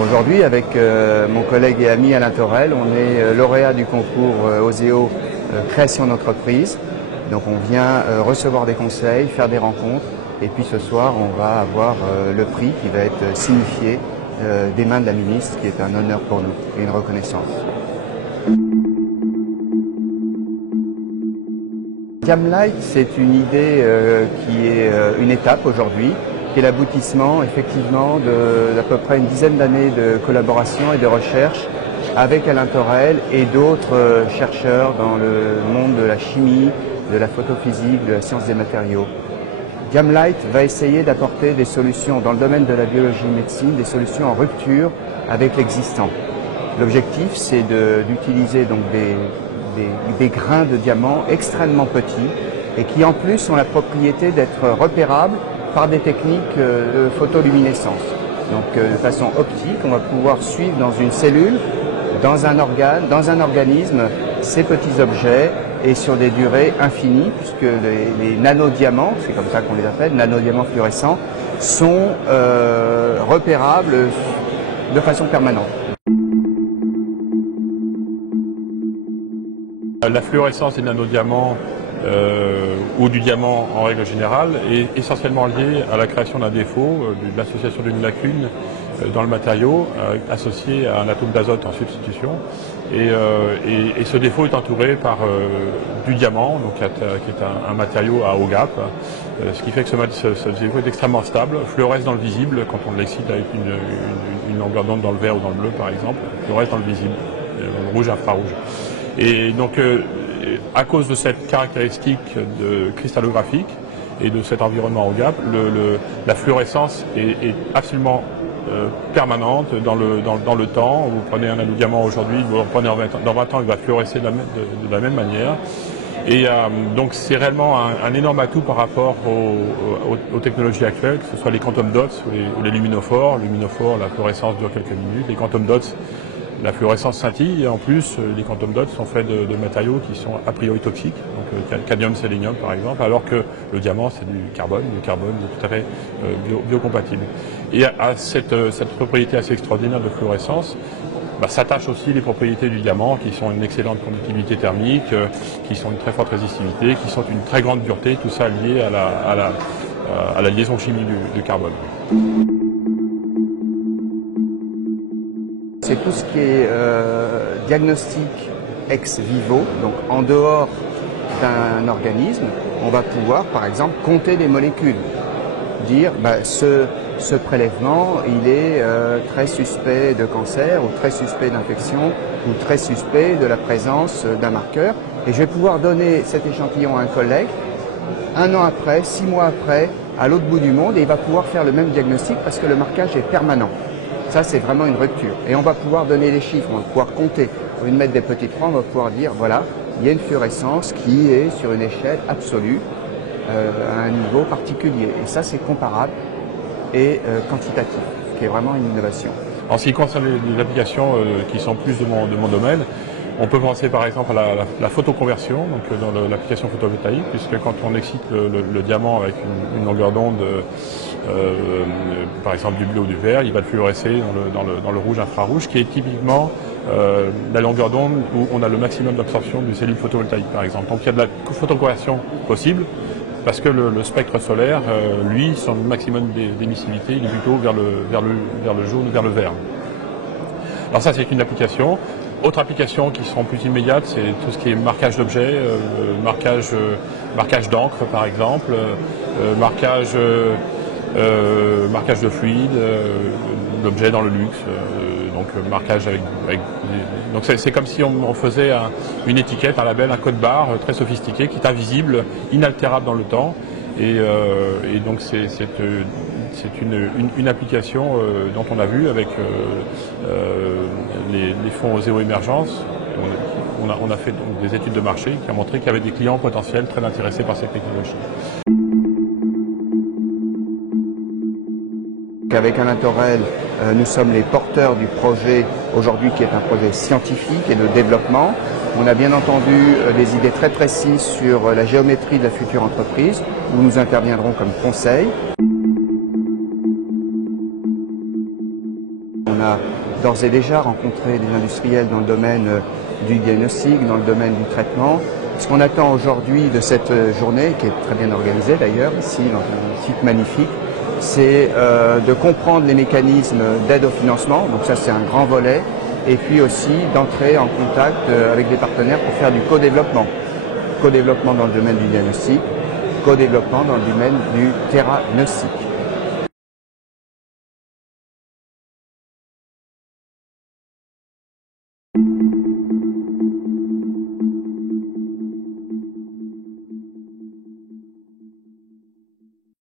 Aujourd'hui, avec mon collègue et ami Alain Torel, on est lauréat du concours OSEO Création d'entreprise. Donc on vient recevoir des conseils, faire des rencontres, et puis ce soir on va avoir le prix qui va être signifié des mains de la ministre, qui est un honneur pour nous et une reconnaissance. Diamlight, c'est une idée qui est une étape aujourd'hui, qui est l'aboutissement effectivement d'à peu près une dizaine d'années de collaboration et de recherche avec Alain Torel et d'autres chercheurs dans le monde de la chimie, de la photophysique, de la science des matériaux. Diamlight va essayer d'apporter des solutions dans le domaine de la biologie-médecine, des solutions en rupture avec l'existant. L'objectif, c'est d'utiliser donc des grains de diamant extrêmement petits et qui en plus ont la propriété d'être repérables par des techniques de photoluminescence. Donc de façon optique, on va pouvoir suivre dans une cellule, dans un organe, dans un organisme, ces petits objets et sur des durées infinies, puisque les nanodiamants, c'est comme ça qu'on les appelle, nanodiamants fluorescents, sont repérables de façon permanente. La fluorescence des nanodiamants ou du diamant en règle générale est essentiellement liée à la création d'un défaut, de l'association d'une lacune dans le matériau associé à un atome d'azote en substitution. Et ce défaut est entouré par du diamant, donc, qui est un matériau à haut gap, ce qui fait que ce défaut est extrêmement stable, fluoresce dans le visible quand on l'excite avec une longueur d'onde dans le vert ou dans le bleu par exemple, fluoresce dans le visible, rouge infrarouge. Et donc à cause de cette caractéristique cristallographique et de cet environnement au gap, la fluorescence est absolument permanente dans le temps. Vous prenez un nanodiamant aujourd'hui, vous le prenez dans 20 ans, il va fluorescer de la même manière. Et donc c'est réellement un énorme atout par rapport aux technologies actuelles, que ce soit les quantum dots ou les luminophores. Luminophores, la fluorescence dure quelques minutes. Les quantum dots, la fluorescence scintille, et en plus les quantum dots sont faits de matériaux qui sont a priori toxiques, donc cadmium, sélénium par exemple, alors que le diamant c'est du carbone est tout à fait biocompatible. Et à cette propriété assez extraordinaire de fluorescence, s'attachent aussi les propriétés du diamant, qui sont une excellente conductivité thermique, qui sont une très forte résistivité, qui sont une très grande dureté, tout ça lié à la liaison chimique du carbone. C'est tout ce qui est diagnostic ex vivo, donc en dehors d'un organisme, on va pouvoir par exemple compter des molécules, dire ce prélèvement il est très suspect de cancer ou très suspect d'infection ou très suspect de la présence d'un marqueur, et je vais pouvoir donner cet échantillon à un collègue 1 an après, 6 mois après, à l'autre bout du monde, et il va pouvoir faire le même diagnostic parce que le marquage est permanent. Ça, c'est vraiment une rupture. Et on va pouvoir donner les chiffres, on va pouvoir compter. Au lieu de mettre des petites francs, on va pouvoir dire, voilà, il y a une fluorescence qui est sur une échelle absolue, à un niveau particulier. Et ça, c'est comparable et quantitatif, ce qui est vraiment une innovation. En ce qui concerne les applications qui sont plus de mon domaine, on peut penser par exemple à la photoconversion, donc dans l'application photovoltaïque, puisque quand on excite le diamant avec une longueur d'onde, par exemple du bleu ou du vert, il va fluorescer dans le rouge infrarouge, qui est typiquement la longueur d'onde où on a le maximum d'absorption d'une cellule photovoltaïque par exemple. Donc il y a de la photoconversion possible, parce que le spectre solaire, lui, son maximum d'émissivité, il est plutôt vers le jaune ou vers le vert. Alors ça, c'est une application. Autres applications qui sont plus immédiates, c'est tout ce qui est marquage d'objets, marquage d'encre par exemple, marquage de fluide, d'objets dans le luxe, donc marquage donc c'est comme si on faisait une étiquette, un label, un code barre très sophistiqué qui est invisible, inaltérable dans le temps, et donc c'est une application dont on a vu avec les fonds OSEO Émergence. On a fait donc des études de marché qui ont montré qu'il y avait des clients potentiels très intéressés par cette technologie. Avec Alain Torel, nous sommes les porteurs du projet aujourd'hui qui est un projet scientifique et de développement. On a bien entendu des idées très précises sur la géométrie de la future entreprise, où nous interviendrons comme conseil. On a d'ores et déjà rencontré des industriels dans le domaine du diagnostic, dans le domaine du traitement. Ce qu'on attend aujourd'hui de cette journée, qui est très bien organisée d'ailleurs, ici dans un site magnifique, c'est de comprendre les mécanismes d'aide au financement, donc ça c'est un grand volet, et puis aussi d'entrer en contact avec des partenaires pour faire du co-développement. Co-développement dans le domaine du diagnostic, co-développement dans le domaine du théragnostic.